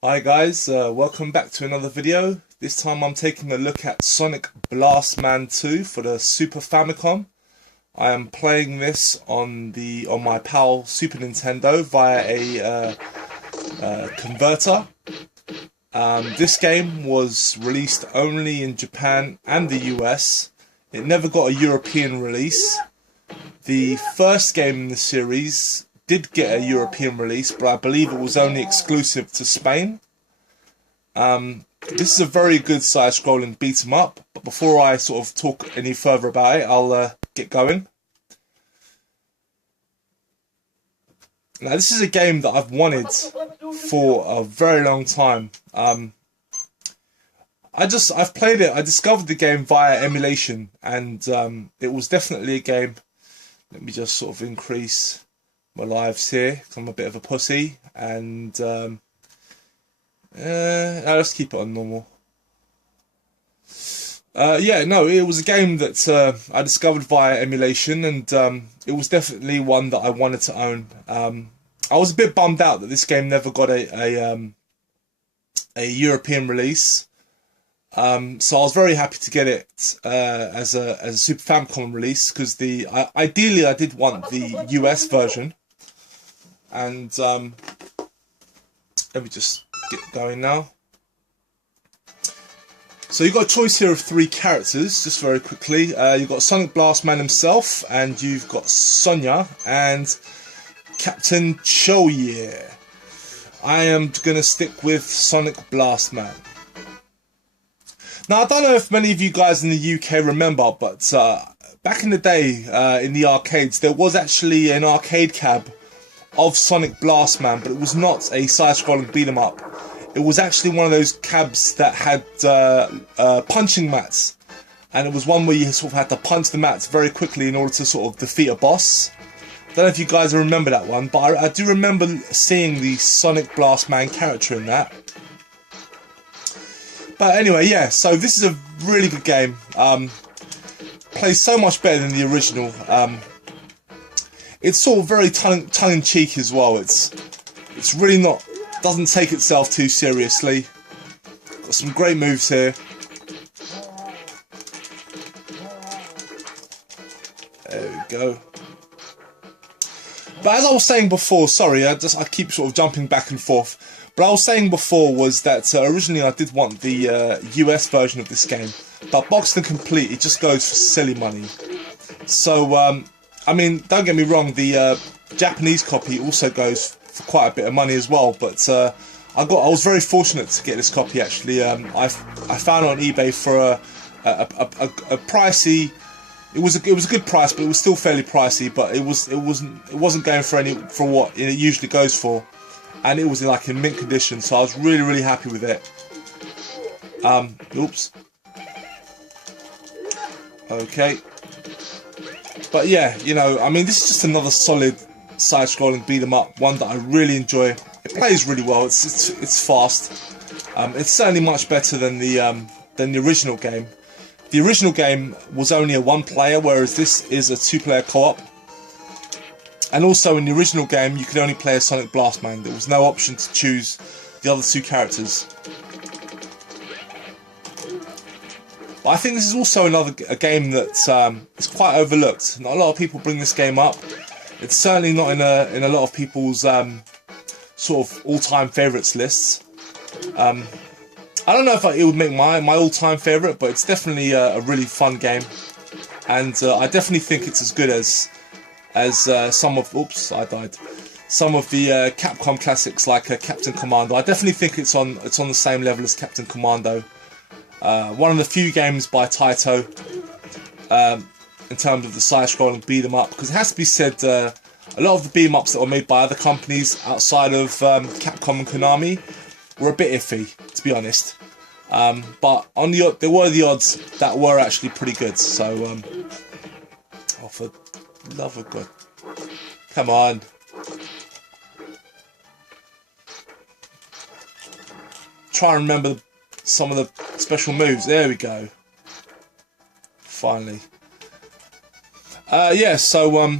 Hi guys, welcome back to another video. This time I'm taking a look at Sonic Blast Man 2 for the Super Famicom. I am playing this on my PAL Super Nintendo via a converter. This game was released only in Japan and the US. It never got a European release. The first game in the series did get a European release, but I believe it was only exclusive to Spain. This is a very good side-scrolling beat-em-up, but before I sort of talk any further about it, I'll get going. Now, this is a game that I've wanted for a very long time. I've played it. I discovered the game via emulation, and it was definitely a game. Let me just sort of increase my lives here, because I'm a bit of a pussy, and let's keep it on normal. Yeah, no, it was a game that I discovered via emulation, and it was definitely one that I wanted to own. I was a bit bummed out that this game never got a European release. So I was very happy to get it as a Super Famicom release, because ideally I did want the US version. And let me just get going now. So you've got a choice here of 3 characters, just very quickly. You've got Sonic Blast Man himself, and you've got Sonia and Captain Choye. I am going to stick with Sonic Blast Man. Now, I don't know if many of you guys in the UK remember, but back in the day, in the arcades, there was actually an arcade cab of Sonic Blast Man, but it was not a side-scrolling beat-em-up. It was actually one of those cabs that had punching mats, and it was one where you sort of had to punch the mats very quickly in order to sort of defeat a boss. I don't know if you guys remember that one, but I do remember seeing the Sonic Blast Man character in that. But anyway, yeah, so this is a really good game. Plays so much better than the original. It's sort of very tongue-in-cheek as well. It's really not, doesn't take itself too seriously. Got some great moves here. There we go. But as I was saying before, sorry, I keep sort of jumping back and forth. But I was saying before was that originally I did want the US version of this game, but boxed and complete, it just goes for silly money. So I mean, don't get me wrong, the Japanese copy also goes for quite a bit of money as well, but I was very fortunate to get this copy actually. I found it on eBay for a pricey. It was a good price, but it was still fairly pricey. But it wasn't going for what it usually goes for, and it was like in mint condition. So I was really happy with it. Oops. Okay. But yeah, you know, I mean, this is just another solid side-scrolling beat-em-up, one that I really enjoy. It plays really well. It's fast. It's certainly much better than the original game. The original game was only a 1-player, whereas this is a 2-player co-op. And also in the original game, you could only play as Sonic Blast Man. There was no option to choose the other 2 characters. I think this is also a game that is quite overlooked. Not a lot of people bring this game up. It's certainly not in a lot of people's sort of all-time favourites lists. I don't know if it would make my all-time favourite, but it's definitely a really fun game, and I definitely think it's as good as some of some of the Capcom classics like Captain Commando. I definitely think it's on the same level as Captain Commando. One of the few games by Taito in terms of the side-scrolling beat-em-up, because it has to be said, a lot of the beat-em-ups that were made by other companies outside of Capcom and Konami were a bit iffy, to be honest. But on there were the odds that were actually pretty good. So, oh, for the love of God, come on! Try and remember some of the special moves. There we go. Finally. Yeah, so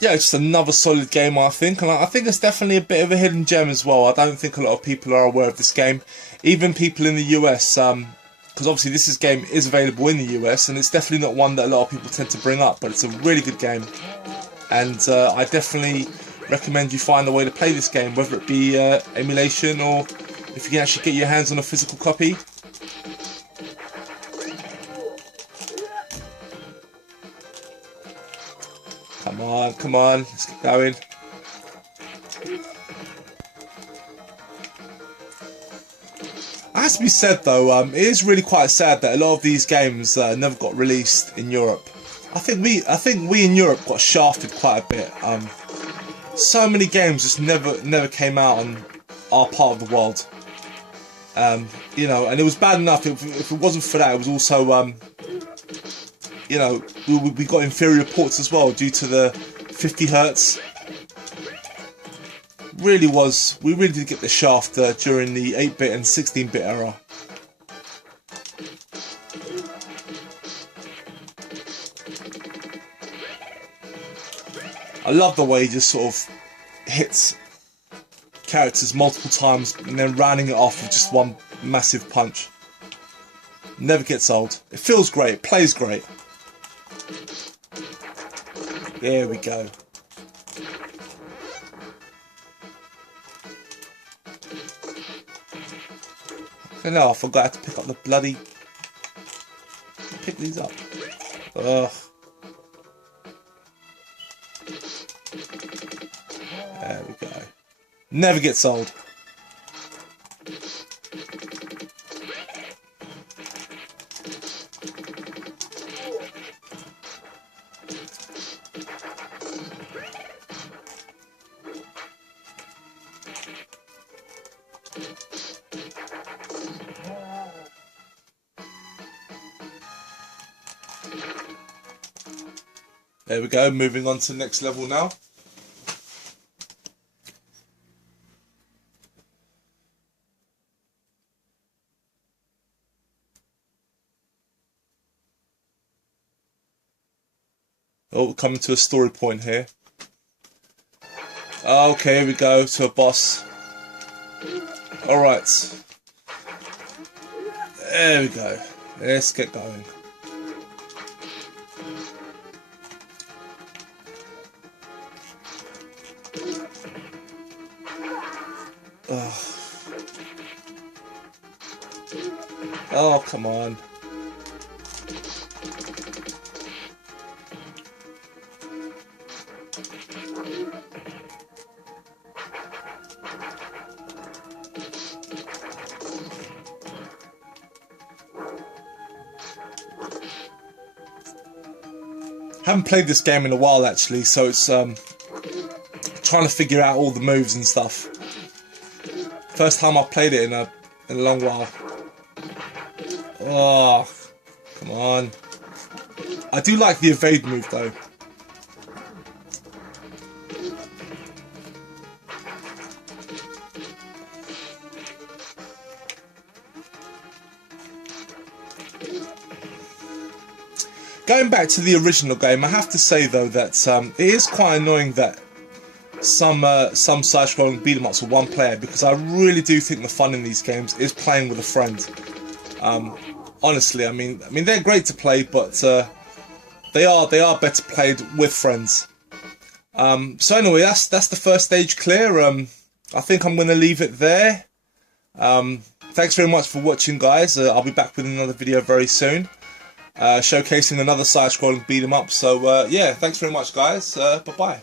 yeah, just another solid game, I think, and I think it's definitely a bit of a hidden gem as well. I don't think a lot of people are aware of this game, even people in the US, because obviously this game is available in the US, and it's definitely not one that a lot of people tend to bring up, but it's a really good game, and I definitely recommend you find a way to play this game, whether it be emulation or if you can actually get your hands on a physical copy. Come on, let's get going. It has to be said though, it is really quite sad that a lot of these games never got released in Europe. I think we in Europe got shafted quite a bit. So many games just never came out on our part of the world. You know, and it was bad enough if it wasn't for that. It was also you know, we got inferior ports as well due to the 50 Hz. We really did get the shaft during the 8-bit and 16-bit era. I love the way he just sort of hits characters multiple times and then rounding it off with just one massive punch. Never gets old. It feels great, it plays great. There we go. Oh no, I forgot to pick up the bloody... Pick these up. Ugh. There we go. Never gets old. There we go, moving on to the next level now. Oh, we're coming to a story point here. Okay, here we go, to a boss. Alright. There we go. Let's get going. Oh, come on. Haven't played this game in a while actually, so it's trying to figure out all the moves and stuff. First time I've played it in a long while. Oh, come on. I do like the evade move though. Going back to the original game, I have to say though that it is quite annoying that some side-scrolling beat-em-ups are one player, because I really do think the fun in these games is playing with a friend. Honestly, I mean they're great to play, but they are better played with friends. So anyway, that's the first stage clear. I think I'm going to leave it there. Thanks very much for watching, guys. I'll be back with another video very soon, showcasing another side-scrolling beat 'em up. So yeah, thanks very much, guys. Bye bye.